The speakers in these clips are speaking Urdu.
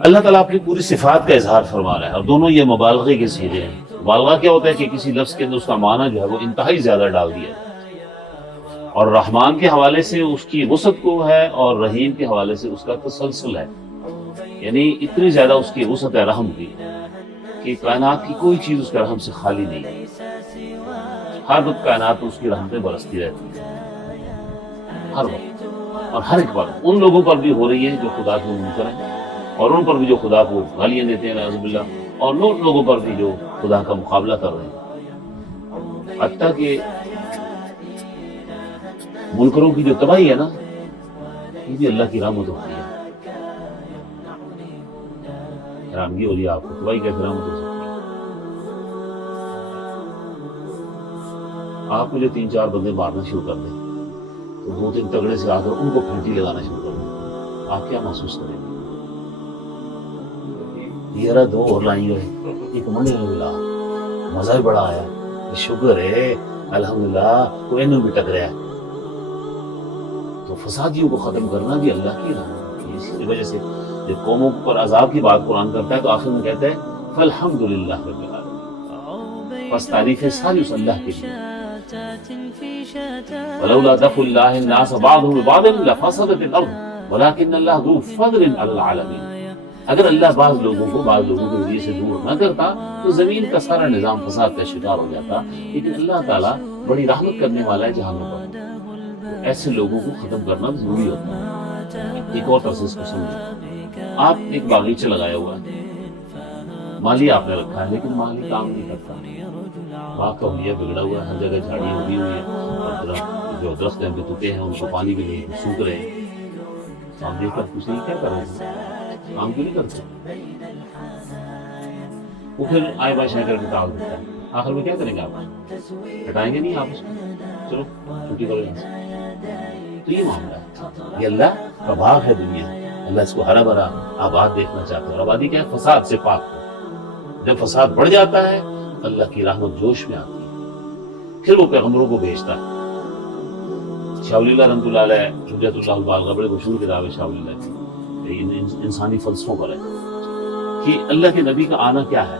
اللہ تعالیٰ اپنی پوری صفات کا اظہار فرما رہا ہے، اور دونوں یہ مبالغے کے صیغے ہیں۔ مبالغہ کیا ہوتا ہے کہ کسی لفظ کے اندر اس کا معنی جو ہے وہ انتہائی زیادہ ڈال دیا ہے، اور رحمان کے حوالے سے اس کی وسعت کو ہے، اور رحیم کے حوالے سے اس کا تسلسل ہے، یعنی اتنی زیادہ اس کی وسعت ہے رحم کی کہ کائنات کی کوئی چیز اس کے رحم سے خالی نہیں ہے، ہر وقت کائنات اس کی رحمتیں برستی رہتی ہیں، ہر وقت اور ہر ایک بار ان لوگوں پر بھی ہو رہی ہے جو خدا کے منکر ہیں، اور ان پر بھی جو خدا کو گالیاں دیتے ہیں نعوذ باللہ، اور ان لوگوں پر بھی جو خدا کا مقابلہ کر رہے ہیں، حتیٰ کہ منکروں کی جو تباہی ہے نا، یہ بھی اللہ کی رحمت ہوتی ہے۔ حیرانگی ہو رہی ہے آپ کو، تباہی کیسے رحمت ہو سکتی ہے؟ آپ مجھے 3-4 بندے مارنا شروع کر دیں تو 2-3 تگڑے سے آ کر ان کو پھینٹی لگانا شروع کر دیں، آپ کیا محسوس کریں گے؟ یہ رہا 2 اور لائیں ہوئے، ایک منڈے میں ملا، مزہ ہی بڑا آیا، شکر ہے الحمدللہ کوئی انہوں بھی ٹکرایا۔ تو فسادیوں کو ختم کرنا بھی اللہ کی رحمت ہے۔ اسی وجہ سے جب قوموں پر عذاب کی بات قرآن کرتا ہے تو آخر میں کہتا ہے فالحمدللہ رب العالمین، بس تعریفیں ساری اس اللہ کے لیے۔ ولولا دفع اللہ الناس بعضهم ببعض لفسدت الارض ولكن اللہ ذو فضل علی العالمین، اگر اللہ بعض لوگوں کو بعض لوگوں کے ذریعے سے دور نہ کرتا تو زمین کا سارا نظام فساد کا شکار ہو جاتا، لیکن اللہ تعالیٰ بڑی رحمت کرنے والا ہے جہانوں پر، ایسے لوگوں کو ختم کرنا ضروری ہوتا ہے۔ ایک اور طرح سے اس کو سمجھیں، آپ ایک باغیچہ لگایا ہوا ہے، مالی آپ نے رکھا ہے لیکن مالی کام نہیں کرتا، باغ کا حلیہ بگڑا ہوا ہے، ہر جگہ جھاڑیاں اگی ہوئی ہیں، اور جو درخت ہیں بتوتے ہیں ان کو پانی بھی نہیں سوکھ رہے ہیں، آپ دیکھ کر کچھ نہیں، کیا کر رہے ہیں، کام کیوں نہیں کرتے؟ وہ پھر آئے باشا کر کے ٹال دیتا ہے، آخر میں کیا کریں گے؟ آپ ہٹائیں گے نہیں آپ اس کو، چلو چھٹی کرو یہاں سے۔ تو یہ معاملہ ہے، یہ اللہ کا باغ ہے دنیا، اللہ اس کو ہرا بھرا آباد دیکھنا چاہتا ہے، اور آبادی کیا ہے؟ فساد سے پاک ہو۔ جب فساد بڑھ جاتا ہے اللہ کی رحمت جوش میں آتی ہے، پھر وہ پیغمبروں کو بھیجتا ہے۔ شاہ ولی اللہ رحمۃ اللہ علیہ حجت اللہ البالغہ بڑے مشہور کتاب ہے شاہ ولی اللہ کی، انسانی فلسفوں پر ہے کہ اللہ کے نبی کا آنا کیا ہے۔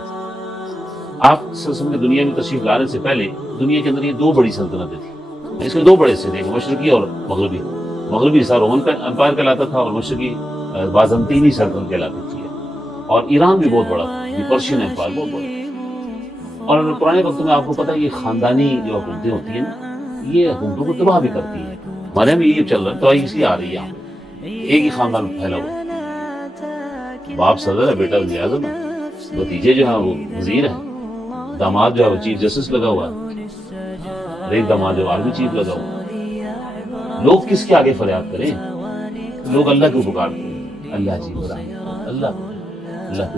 آپ سلسلے دنیا میں تشریف لانے سے پہلے دنیا کے اندر یہ 2 بڑی سلطنتیں تھیں، اس میں 2 بڑے حصے تھے، مشرقی اور مغربی۔ مغربی حصہ رومن امپائر کہلاتا تھا اور مشرقی بازنطینی سلطنت کہلاتی تھی، اور ایران بھی بہت بڑا تھا، یہ پرشین امپائر بہت بڑا۔ اور پرانے وقت میں آپ کو پتہ ہے یہ خاندانی جو حکومتیں ہوتی ہیں یہ حکومتوں کو تباہ بھی کرتی ہیں۔ ہمارے میں یہ چل رہا ہے، تو اس لیے آ رہی ہے یہاں پہ ایک ہی خاندان پھیلا ہوا، باپ صدر ہے، بیٹا وزیر اعظم ہے، بھتیجے جو ہیں وہ وزیر ہیں، داماد جو ہے وہ چیف جسٹس لگا ہوا ہے، ایک داماد جو آرمی چیف لگا ہوا ہے۔ لوگ کس کے آگے فریاد کریں؟ لوگ اللہ کو پکارتے ہیں، اللہ جی برحمت، اللہ کی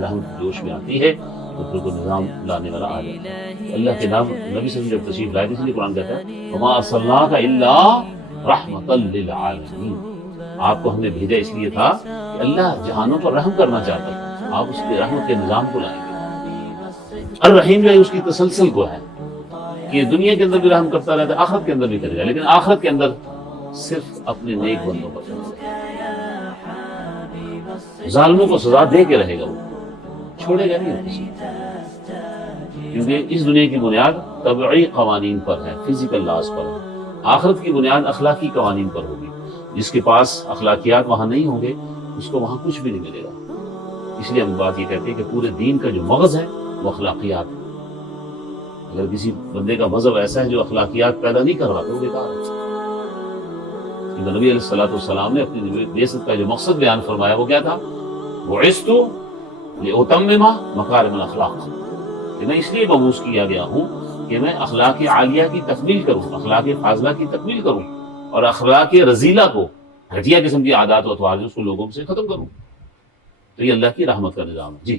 رحمت جوش میں آتی ہے تو پھر کو نظام لانے والا آ جاتا ہے۔ اللہ کے نام نبی صلی اللہ علیہ وسلم جب تشریف لائے، اس لیے قرآن کہتا ہے وما ارسلناک الا رحمتا للعالمین، آپ کو ہم نے بھیجا اس لیے تھا کہ اللہ جہانوں پر رحم کرنا چاہتا تھا، آپ اس کی رحمت کے نظام کو لائیں گے۔ الرحیم جو ہے اس کی تسلسل کو ہے کہ دنیا کے اندر بھی رحم کرتا رہتا ہے، آخرت کے اندر بھی کرے گا، لیکن آخرت کے اندر صرف اپنے نیک بندوں پر کرے گا، ظالموں کو سزا دے کے رہے گا، وہ چھوڑے گا نہیں کسی، کیونکہ اس دنیا کی بنیاد طبعی قوانین پر ہے، فزیکل لاز پر ہے، آخرت کی بنیاد اخلاقی قوانین پر ہوگی۔ جس کے پاس اخلاقیات وہاں نہیں ہوں گے اس کو وہاں کچھ بھی نہیں ملے گا۔ اس لیے ہم بات یہ کہتے ہیں کہ پورے دین کا جو مغز ہے وہ اخلاقیات ہے۔ اگر کسی بندے کا مذہب ایسا ہے جو اخلاقیات پیدا نہیں کر رہا تو وہ بیکار ہے۔ نبی علیہ الصلوۃ والسلام نے اپنی بعثت کا جو مقصد بیان فرمایا وہ کیا تھا؟ بعثت لأتمم مکارم الاخلاق، کہ میں اس لیے مبعوث کیا گیا ہوں کہ میں اخلاق عالیہ کی تکمیل کروں، اخلاق فاضلہ کی تکمیل کروں، اور اخلاق رذیلہ کو، گھٹیا قسم کی عادات و اطوار جو اس کو لوگوں سے ختم کروں۔ تو یہ اللہ کی رحمت کا نظام ہے۔ جی